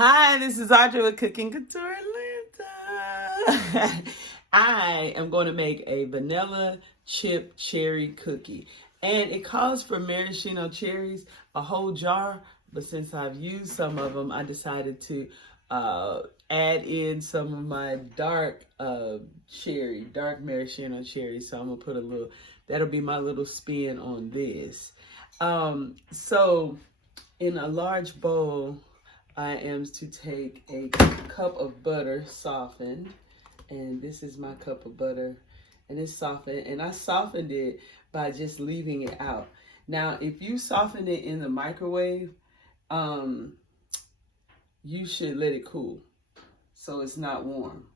Hi, this is Audrey with Cooking Couture Atlanta. I am going to make a vanilla chip cherry cookie. And it calls for maraschino cherries, a whole jar. But since I've used some of them, I decided to add in some of my dark maraschino cherry. So I'm going to put that'll be my little spin on this. So in a large bowl, I am to take a cup of butter softened, and this is my cup of butter, and it's softened, and I softened it by just leaving it out. Now, if you soften it in the microwave, you should let it cool so it's not warm.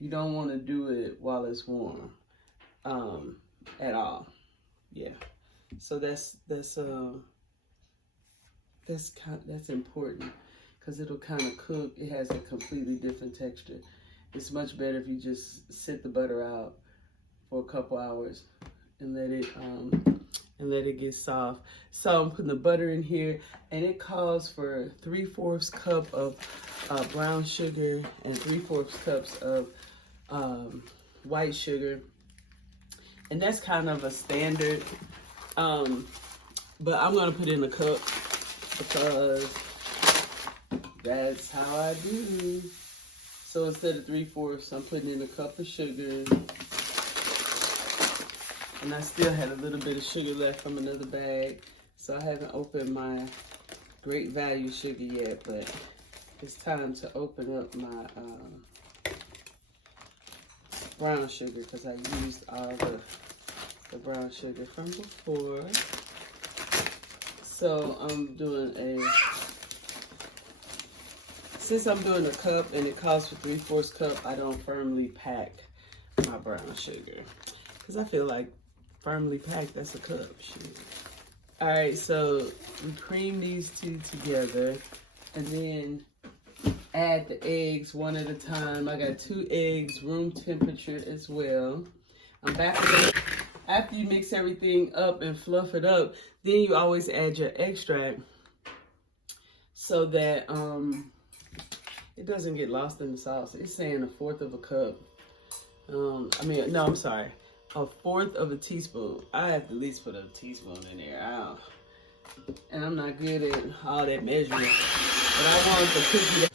You don't want to do it while it's warm at all. Yeah, so that's important, because it'll kind of cook. It has a completely different texture. It's much better if you just sit the butter out for a couple hours and let it get soft. So I'm putting the butter in here, and it calls for 3/4 cup of brown sugar and 3/4 cups of white sugar, and that's kind of a standard. But I'm gonna put in a cup because that's how I do. So instead of 3/4, I'm putting in a cup of sugar. And I still had a little bit of sugar left from another bag. So I haven't opened my great value sugar yet, but it's time to open up my brown sugar, because I used all the brown sugar from before. So since I'm doing a cup and it calls for 3/4 cup, I don't firmly pack my brown sugar, because I feel like firmly packed, that's a cup. Shoot. All right, so we cream these two together and then add the eggs one at a time. I got 2 eggs, room temperature as well. I'm back with it. After you mix everything up and fluff it up, then you always add your extract so that it doesn't get lost in the sauce. It's saying 1/4 cup. I'm sorry. 1/4 of a teaspoon. I have to at least put a teaspoon in there. And I'm not good at all that measuring. But I want the cookie.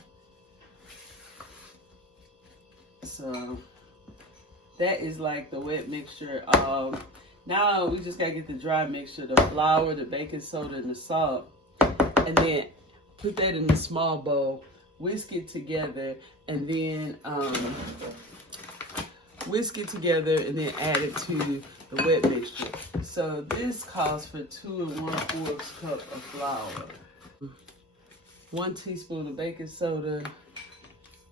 So that is like the wet mixture. Now we just gotta get the dry mixture, the flour, the baking soda, and the salt. And then put that in a small bowl. Whisk it together, and then add it to the wet mixture. So this calls for 2 1/4 cup of flour, 1 teaspoon of baking soda,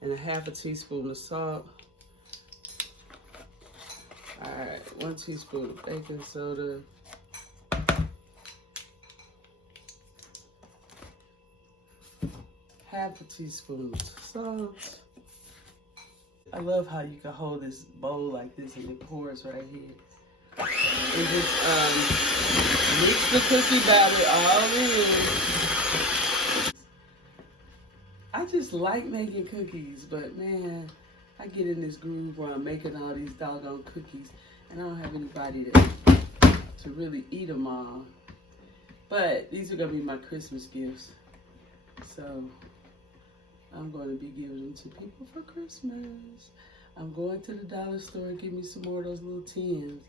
and 1/2 teaspoon of salt. All right, 1 teaspoon of baking soda. Half a teaspoon of salt. I love how you can hold this bowl like this and it pours right here. And just mix the cookie batter all in. I just like making cookies, but man, I get in this groove where I'm making all these doggone cookies and I don't have anybody to really eat them all. But these are gonna be my Christmas gifts. So I'm going to be giving them to people for Christmas. I'm going to the dollar store and get me some more of those little tins.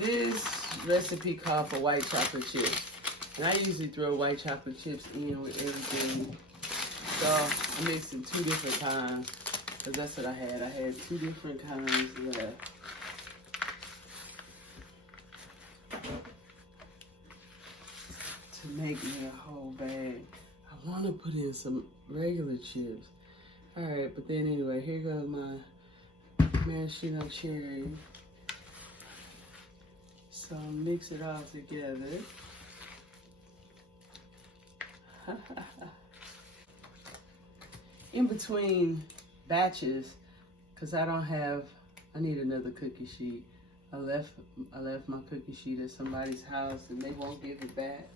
This recipe called for white chocolate chips. And I usually throw white chocolate chips in with everything. So I'm mixing 2 different kinds, because that's what I had. I had 2 different kinds left. To make me a whole bag. I want to put in some regular chips. All right, but then anyway, here goes my maraschino cherry. So mix it all together. In between batches, because I need another cookie sheet. I left my cookie sheet at somebody's house and they won't give it back.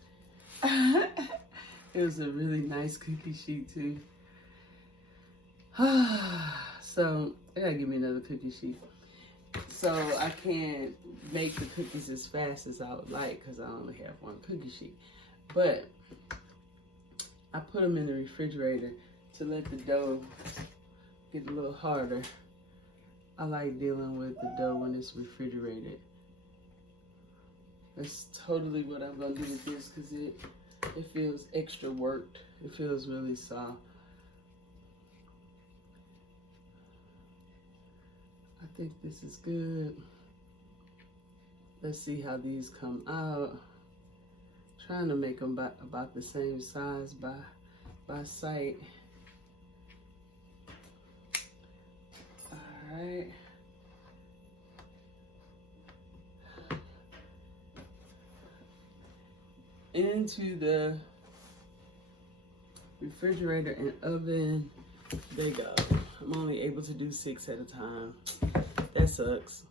It was a really nice cookie sheet too. So I gotta give me another cookie sheet. So I can't make the cookies as fast as I would like because I only have one cookie sheet. But I put them in the refrigerator to let the dough get a little harder. I like dealing with the dough when it's refrigerated. That's totally what I'm gonna do with this because it feels extra worked. It feels really soft. I think this is good. Let's see how these come out. Trying to make them about the same size by sight. All right. Into the refrigerator and oven. They go. I'm only able to do 6 at a time. That sucks.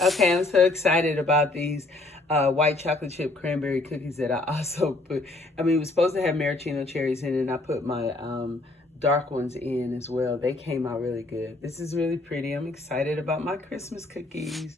Okay, I'm so excited about these white chocolate chip cranberry cookies that I also put. I mean, it was supposed to have maraschino cherries in it, and I put my dark ones in as well. They came out really good. This is really pretty. I'm excited about my Christmas cookies.